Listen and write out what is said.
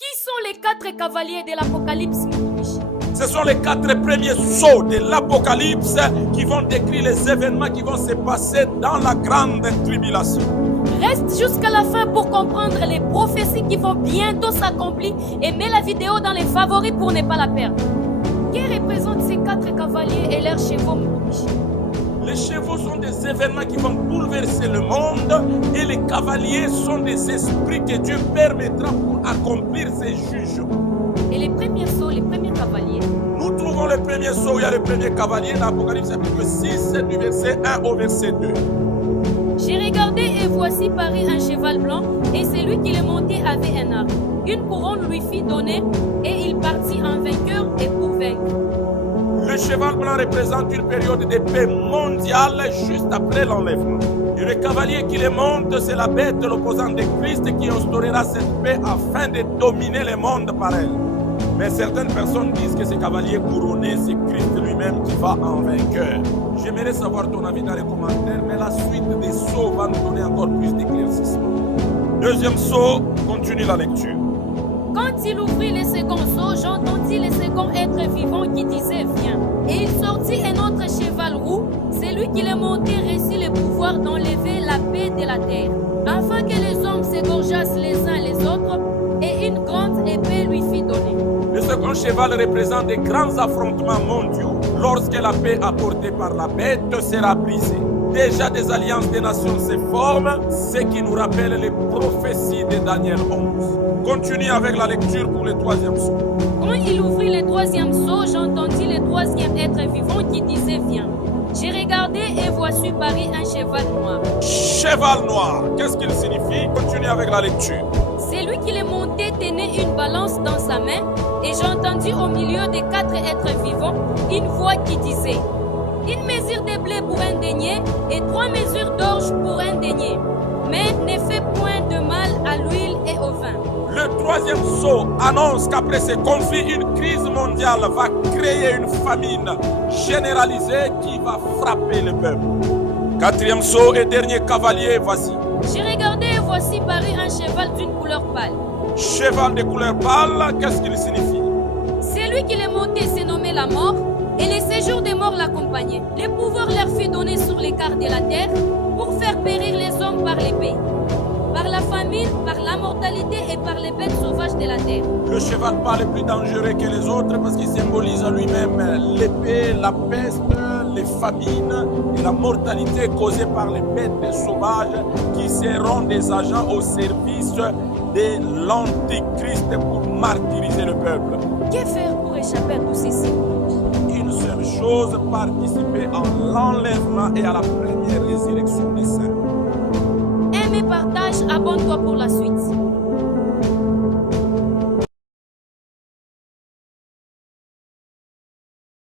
Qui sont les 4 cavaliers de l'Apocalypse? Ce sont les 4 premiers sceaux de l'Apocalypse qui vont décrire les événements qui vont se passer dans la grande tribulation. Reste jusqu'à la fin pour comprendre les prophéties qui vont bientôt s'accomplir et mets la vidéo dans les favoris pour ne pas la perdre. Que représentent ces 4 cavaliers et leurs chevaux? Les chevaux sont des événements qui vont bouleverser le monde et les cavaliers sont des esprits que Dieu permettra pour accomplir ses jugements. Et les premiers sceaux, les premiers cavaliers? Nous trouvons le premier sceau, il y a le premier cavalier dans l'Apocalypse chapitre 6 du verset 1 au verset 2. J'ai regardé et voici parut un cheval blanc et celui qui le montait avait un arc. Une couronne lui fit donner et il partit en vainqueur et pour vaincre. Le cheval blanc représente une période de paix mondiale juste après l'enlèvement. Et le cavalier qui le monte, c'est la bête, l'opposant de Christ, qui instaurera cette paix afin de dominer le monde par elle. Mais certaines personnes disent que ce cavalier couronné, c'est Christ lui-même qui va en vainqueur. J'aimerais savoir ton avis dans les commentaires, mais la suite des sceaux va nous donner encore plus d'éclaircissement. Deuxième sceau, continue la lecture. Quand il ouvrit le second sceau, j'entendis le second être vivant qui disait « Viens ». Et il sortit un autre cheval roux, celui qui le montait reçut le pouvoir d'enlever la paix de la terre, afin que les hommes s'égorgeassent les uns les autres, et une grande épée lui fut donnée. Le second cheval représente des grands affrontements mondiaux, lorsque la paix apportée par la bête sera brisée. Déjà des alliances des nations se forment, ce qui nous rappelle les prophéties de Daniel 11. Continue avec la lecture pour le troisième sceau. Quand il ouvrit le troisième sceau, j'entendis le troisième être vivant qui disait « Viens ». J'ai regardé et voici paru un cheval noir. Cheval noir, qu'est-ce qu'il signifie? Continue avec la lecture. Celui qui le montait tenait une balance dans sa main et j'entendis au milieu des 4 êtres vivants une voix qui disait « Une mesure de blé pour un denier et 3 mesures d'orge pour un denier, mais ne fais point de mal à l'huile et au vin. » Le troisième sceau annonce qu'après ces conflits, une crise mondiale va créer une famine généralisée qui va frapper le peuple. Quatrième sceau et dernier cavalier, voici. J'ai regardé et voici paru un cheval d'une couleur pâle. Cheval de couleur pâle, qu'est-ce qu'il signifie? Celui qui le montait s'est nommé la mort, et les séjours des morts l'accompagnaient. Le pouvoir leur fut donné sur l'écart de la terre pour faire périr les hommes par l'épée, par la famine, par la mortalité et par les bêtes sauvages de la terre. Le cheval pâle est plus dangereux que les autres parce qu'il symbolise en lui-même l'épée, la peste, les famines et la mortalité causée par les bêtes sauvages qui seront des agents au service de l'Antichrist pour martyriser le peuple. Que faire pour échapper à tout ceci? Une seule chose, participer à l'enlèvement et à la première résurrection des saints. Aime et partage, abonne-toi pour la suite.